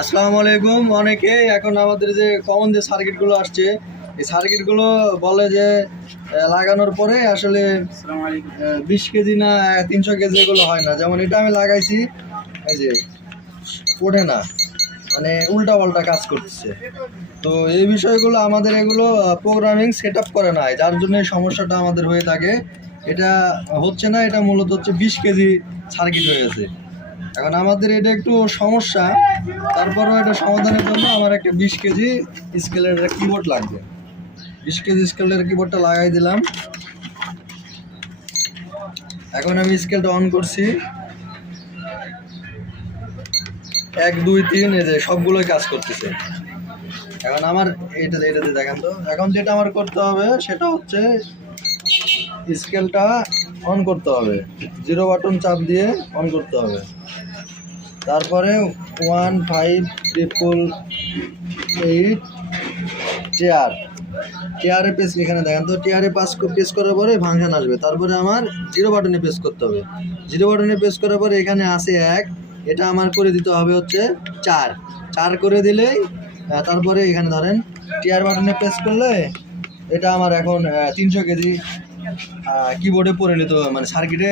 আসসালামু আলাইকুম, অনেকে এখন আমাদের যে কমন যে সার্কিটগুলো আসছে, এই সার্কিটগুলো বলে যে লাগানোর পরে আসলে বিশ কেজি না তিনশো কেজি এগুলো হয় না। যেমন এটা আমি লাগাইছি, এই যে, ওঠে না মানে উল্টা পাল্টা কাজ করতেছে। তো এই বিষয়গুলো আমাদের এগুলো প্রোগ্রামিং সেট আপ করে নাই, যার জন্য সমস্যাটা আমাদের হয়ে থাকে। এটা হচ্ছে না, এটা মূলত হচ্ছে বিশ কেজি সার্কিট হয়ে গেছে। এখন আমাদের এটা একটু সমস্যা, তারপরেও এটা সমাধানের জন্য আমার একটা বিশ কেজি স্কেলের একটা কিবোর্ড লাগবে। বিশ কেজি স্কেলের কিবোর্ডটা লাগাই দিলাম। এখন আমি স্কেলটা অন করছি। এক, দুই, তিন, এই যে সবগুলোই কাজ করতেছে। এখন আমার এটা এটাতে দেখেন তো। এখন যেটা আমার করতে হবে সেটা হচ্ছে স্কেলটা অন করতে হবে। জিরো বাটন চাপ দিয়ে অন করতে হবে। তারপরে one five triple eight chair চেয়ারে পেস এখানে দেখেন? তো চেয়ারে পাস পেস করার পরে ফাংশন আসবে। তারপরে আমার জিরো বাটনে প্রেস করতে হবে। জিরো বাটনে প্রেস করার পরে এখানে আসে এক। এটা আমার করে দিতে হবে হচ্ছে চার। চার করে দিলেই তারপরে এখানে ধরেন টিয়ার বাটনে প্রেস করলে এটা আমার এখন তিনশো কেজি কিবোর্ডে পরিণত মানে সার্কিটে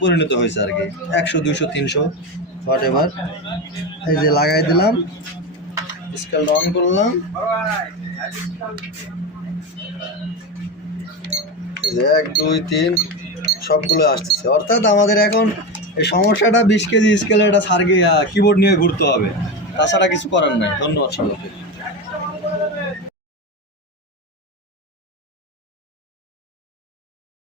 পরিণত হয়েছে আর কি। একশো, দুইশো, তিনশো হোয়াট এভার এই যে লাগাই দিলাম। স্কেলটা অন করলাম। এক, দুই, তিন, সবগুলো আসতেছে। অর্থাৎ আমাদের এখন এই সমস্যাটা বিশ কেজি স্কেলে এটা সার্কি কিবোর্ড নিয়ে ঘুরতে হবে। তাছাড়া কিছু করার নাই। ধন্যবাদ সবাইকে।